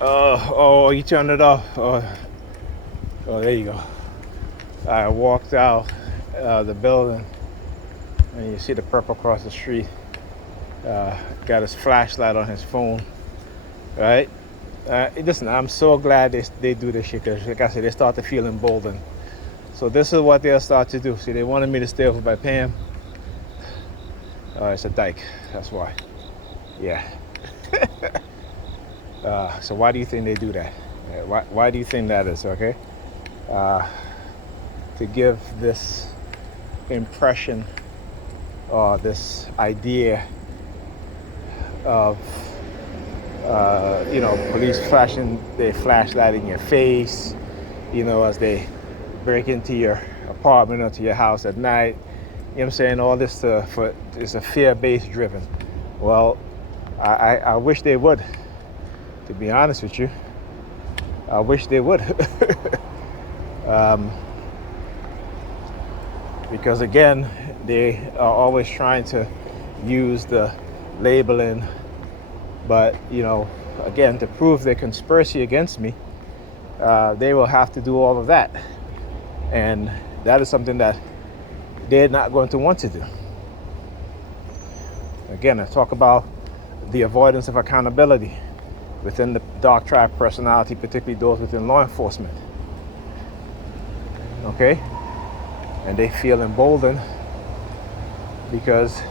Oh, you turned it off. Oh, there you go. I walked out the building, and you see the purple across the street. Got his flashlight on his phone, right? Listen, I'm so glad they do this shit because, like I said, they start to feel emboldened. So this is what they'll start to do. See, they wanted me to stay over by Pam. It's a dyke. That's why. Yeah. So why do you think they do that? Why do you think that is? Okay. To give this impression or this idea of police flashing their flashlight in your face, as they break into your apartment or to your house at night. You know what I'm saying? All this is a fear-based driven. Well, I wish they would. To be honest with you, I wish they would. Because again, they are always trying to use the labeling, but again, to prove their conspiracy against me, they will have to do all of that, and that is something that they're not going to want to do. Again, I talk about the avoidance of accountability within the dark tribe personality, particularly those within law enforcement. Okay? And they feel emboldened because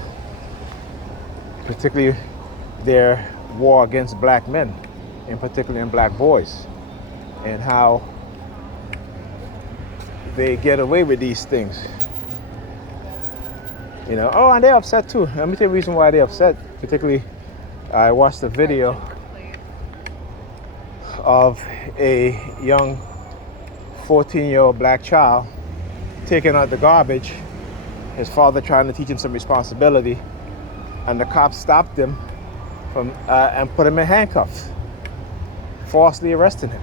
particularly their war against black men, and particularly in black boys, and how they get away with these things. And they're upset too. Let me tell you the reason why they're upset. Particularly, I watched a video of a young 14-year-old black child taking out the garbage, his father trying to teach him some responsibility, and the cops stopped him and put him in handcuffs, falsely arresting him.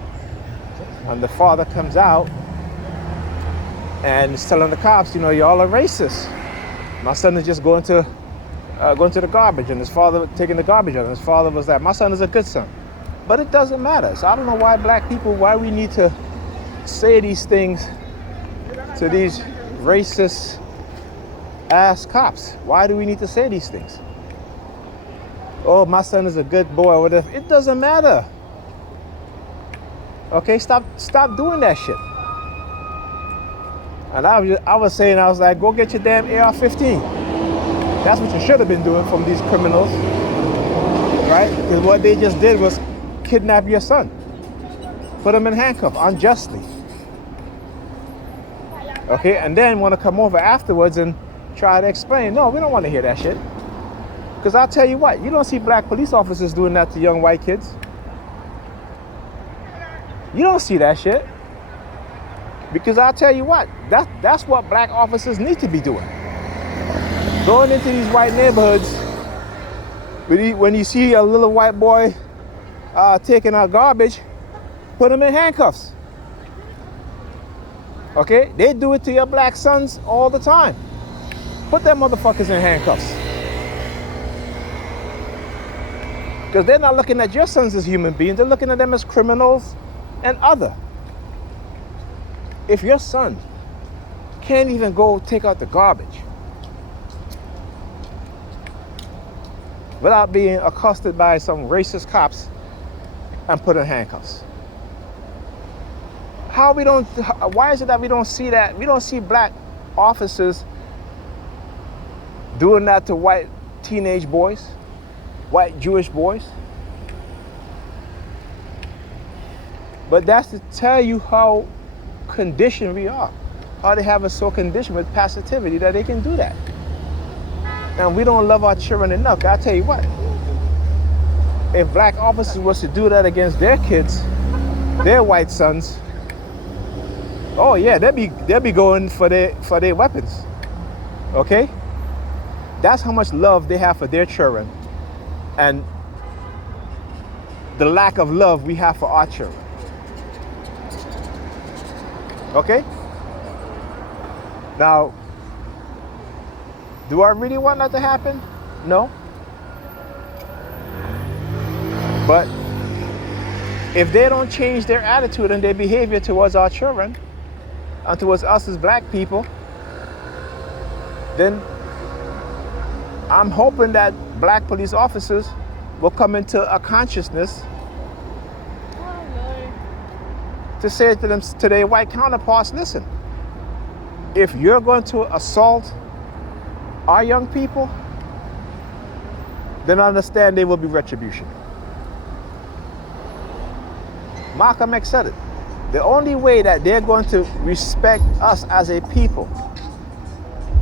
And the father comes out and is telling the cops, y'all are racist. My son is just going to the garbage, and his father taking the garbage out. And his father was like, my son is a good son. But it doesn't matter. So I don't know why black people, why we need to say these things to these racist ass cops. Why do we need to say these things? Oh, my son is a good boy, or whatever. It doesn't matter. Okay, stop doing that shit. And I was saying, I was like, go get your damn AR-15. That's what you should have been doing from these criminals, right? Because what they just did was kidnap your son, put him in handcuffs unjustly. Okay, and then want to come over afterwards and try to explain. No, we don't want to hear that shit. Because I'll tell you what, you don't see black police officers doing that to young white kids. You don't see that shit. Because I'll tell you what, that's what black officers need to be doing. Going into these white neighborhoods, when you see a little white boy taking out garbage, put him in handcuffs. Okay? They do it to your black sons all the time. Put them motherfuckers in handcuffs. Because they're not looking at your sons as human beings, they're looking at them as criminals and other. If your son can't even go take out the garbage without being accosted by some racist cops and put in handcuffs, why is it that we don't see that? We don't see black officers doing that to white teenage boys, white Jewish boys? But that's to tell you how conditioned we are, how they have us so conditioned with passivity that they can do that. And we don't love our children enough. I'll tell you what, if black officers was to do that against their kids, their white sons, oh yeah, they'll be going for their weapons. Okay? That's how much love they have for their children, and the lack of love we have for our children. Okay? Now, do I really want that to happen? No. But If they don't change their attitude and their behavior towards our children and towards us as black people, then I'm hoping that black police officers will come into a consciousness to say to them, to their white counterparts, listen, if you're going to assault our young people, then understand there will be retribution. Malcolm X said it. The only way that they're going to respect us as a people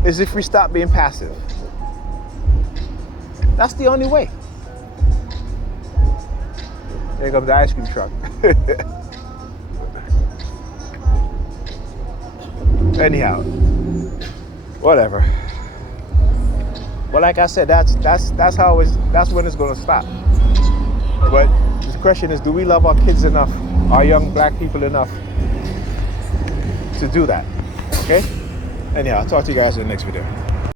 is if we stop being passive. That's the only way. Here comes the ice cream truck. Anyhow, whatever. But like I said, that's when it's gonna stop. But the question is, do we love our kids enough, our young black people enough to do that? Okay? Anyhow, I'll talk to you guys in the next video.